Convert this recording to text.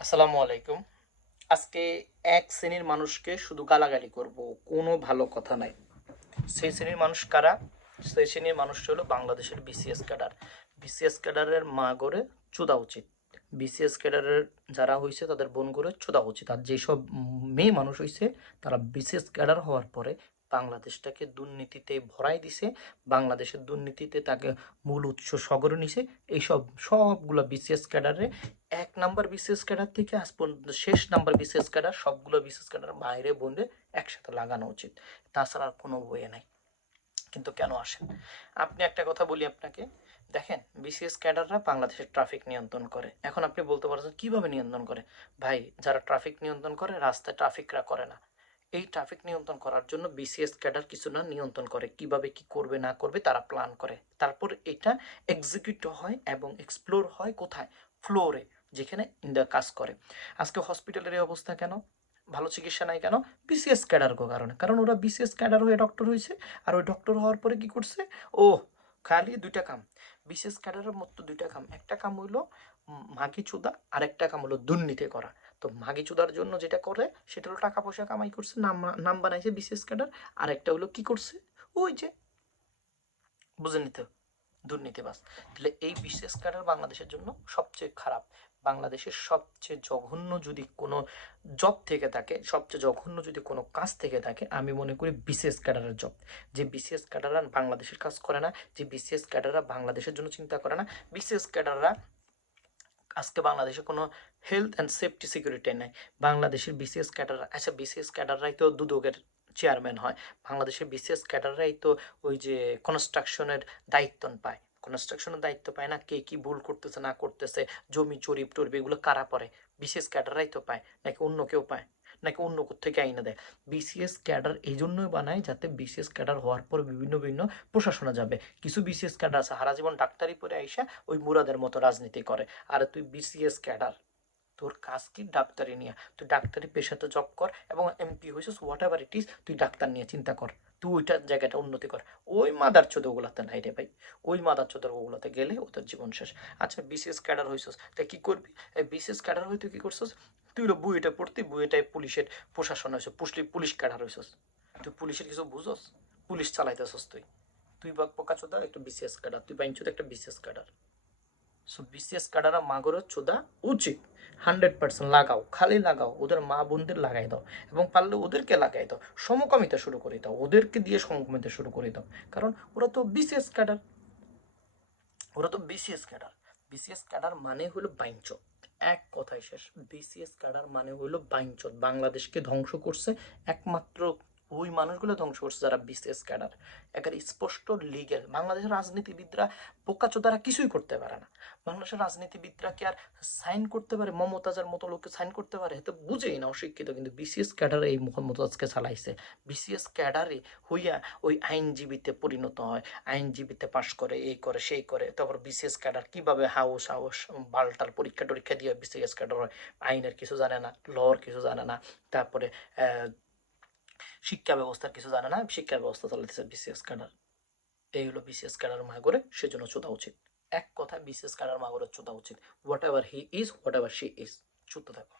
আসসালামু আলাইকুম। আজকে এক শ্রেণির মানুষকে শুধু গালাগালি করব, কোনো ভালো কথা নাই। সেই শ্রেণির মানুষ কারা? সেই শ্রেণির মানুষ হলো বাংলাদেশের বিসিএস ক্যাডার বিসিএস ক্যাডারের মা গড়ে চোদা উচিত। বিসিএস ক্যাডারের যারা হয়েছে তাদের বোন গড়ে চোদা উচিত। আর যেসব মেয়ে মানুষ হয়েছে তারা বিসিএস ক্যাডার হওয়ার পরে বাংলাদেশটাকে দুর্নীতিতে ভরাই দিছে, বাংলাদেশের দুর্নীতিতে তাকে মূল উৎস সগরে নিছে। এইসব সবগুলো বিসিএস ক্যাডারে নাম্বার বিসিএস ক্যাডার থেকে আজ পর্যন্ত শেষ নাম্বার বিসিএস ক্যাডার, সবগুলো বিসিএস ক্যাডার বাইরে বন্ধে একসাথে লাগানো উচিত। তাছাড়া আর কোনো বইয়ে নাই। কিন্তু কেন আসেন? আপনি একটা কথা বলি আপনাকে। দেখেন বিসিএস ক্যাডাররা বাংলাদেশের ট্রাফিক নিয়ন্ত্রণ করে। এখন আপনি বলতে পারছেন, কীভাবে নিয়ন্ত্রণ করে? ভাই, যারা ট্রাফিক নিয়ন্ত্রণ করে, রাস্তায় ট্রাফিকরা করে না। এই ট্রাফিক নিয়ন্ত্রণ করার জন্য বিসিএস ক্যাডার কিছু না নিয়ন্ত্রণ করে। কীভাবে, কি করবে, না করবে, তারা প্ল্যান করে। তারপর এটা এক্সিকিউট হয় এবং এক্সপ্লোর হয় কোথায়? ফ্লোরে যেখানে কাজ করে। আজকে হসপিটালের এই অবস্থা কেন? ভালো চিকিৎসা নাই কেন? বিসিএস ক্যাডার কারণে। কারণ ওরা বিসিএস ক্যাডার হয়ে ডক্টর হয়েছে, আর ওই ডক্টর হওয়ার পরে কি করছে? ও খালি দুইটা কাম। বিসিএস ক্যাডারের মতো দুইটা কাম। একটা কাম হইল মাগি চুদা, আর একটা কাম হলো দুর্নীতি করা। তো মাগি চুদার জন্য যেটা করে, সেটা হলো টাকা পয়সা কামাই করছে, নাম নাম বানাইছে বিসিএস ক্যাডার, আর একটা হলো কি করছে? ওই যে বুঝেনি তো দুর্নীতিবাজ। তাহলে এই বিশেষ ক্যাডার বাংলাদেশের জন্য সবচেয়ে খারাপ। বাংলাদেশের সবচেয়ে জঘন্য যদি কোনো জব থেকে থাকে, সবচেয়ে জঘন্য যদি কোনো কাজ থেকে থাকে, আমি মনে করি বিশেষ ক্যাডারের জব যে বিশেষ ক্যাডাররা বাংলাদেশের কাজ করে না, যে বিশেষ ক্যাডাররা বাংলাদেশের জন্য চিন্তা করে না, বিশেষ ক্যাডাররা আজকে বাংলাদেশে কোনো হেলথ অ্যান্ড সেফটি সিকিউরিটি নাই। বাংলাদেশের বিসিএস ক্যাডাররা আচ্ছা বিসিএস ক্যাডাররাই তো দুদকের চেয়ারম্যান হয়। বাংলাদেশের বিসিএস ক্যাডাররাই তো ওই যে কনস্ট্রাকশনের দায়িত্ব পায়। কনস্ট্রাকশনের দায়িত্ব পায় না কে কি ভুল করতেছে, না করতেছে, জমি চরিপ টরিপ এগুলো কারা পড়ে? বিসিএস ক্যাডাররাই তো পায়, নাকি অন্য কেউ পায়? নাকি অন্য থেকে আইনা দেয়? বিসিএস ক্যাডার এই জন্যই বানায় যাতে বিসিএস ক্যাডার হওয়ার পর বিভিন্ন বিভিন্ন প্রশাসনে যাবে। কিছু বিসিএস ক্যাডার আছে হারা জীবন ডাক্তারি পরে আইসা ওই মুরাদের মতো রাজনীতি করে। আর তুই বিসিএস ক্যাডার তোর কাজ কি? ডাক্তারি নিয়ে তুই ডাক্তারি পেশাতে জব কর এবং এমপি হয়েছিস হোয়াট এভার ইট ইস তুই ডাক্তার নিয়ে চিন্তা কর। তুই ওইটা জায়গাটা উন্নতি কর। ওই মাদার চোদ ওগুলাতে নাই রে ভাই। ওই মাদার চোদের ওগুলাতে গেলে ওদের জীবন শেষ। আচ্ছা বিসিএস ক্যাডার হয়েছিস তা কি করবি? বিসিএস ক্যাডার হয়ে তুই কি করছিস? তুই বুয়েটা পড়তি, বুয়েটাই পুলিশের প্রশাসন হয়েছে পুলিশ পুলিশ ক্যাডার হয়েছিস তুই পুলিশের কিছু বুঝোস? পুলিশ চালাইতেছস তুই। তুই বাক পোকা চোদা, একটা বিসিএস ক্যাডার তুই বাইন একটা বিসিএস ক্যাডার সো বিসিএস ক্যাডাররা মাগরের চোদা উচিত হান্ড্রেড পার্সেন্ট লাগাও খালি লাগাও ওদের মা বোনদের লাগাই দাও এবং পারলে ওদেরকে লাগাই দাও সমকামিতা শুরু করে দাও ওদেরকে দিয়ে সমকামিতা শুরু করে দাও কারণ ওরা তো বিসিএস ক্যাডার ওরা তো বিসিএস ক্যাডার বিসিএস ক্যাডার মানে হলো বাইঞ্চত এক কথায় শেষ বিসিএস ক্যাডার মানে হলো বাইঞ্চত বাংলাদেশকে ধ্বংস করছে একমাত্র ওই মানুষগুলো ধ্বংস করছে যারা বিসিএস ক্যাডার। একেবারে স্পষ্ট লিগেল বাংলাদেশের রাজনীতিবিদরা বোকাচোদারা কিছুই করতে পারে না। বাংলাদেশের রাজনীতিবিদরা কি আর সাইন করতে পারে? মমতাজের মতো লোককে সাইন করতে পারে? তো বুঝেই না, অশিক্ষিত। কিন্তু বিসিএস ক্যাডারে এই মমতাজকে চালাইছে। বিসিএস ক্যাডারে হইয়া ওই আইনজীবীতে পরিণত হয়। আইনজীবীতে পাশ করে, এই করে, সেই করে। তারপর বিসিএস ক্যাডার কীভাবে হাউস হাউস, বালটাল পরীক্ষা টরীক্ষা দিয়ে বিসিএস ক্যাডার হয়? আইনের কিছু জানে না, লর কিছু জানে না। তারপরে শিক্ষা ব্যবস্থার কিছু জানে না শিক্ষা ব্যবস্থা চালাতেছে বিসিএস ক্যাডার এই হলো বিসিএস ক্যাডার মাগরে, সেজন্য চোদা উচিত। এক কথা বিসিএস ক্যাডার মাগরের চোদা উচিত। Whatever he is whatever she is চুপ থাকো।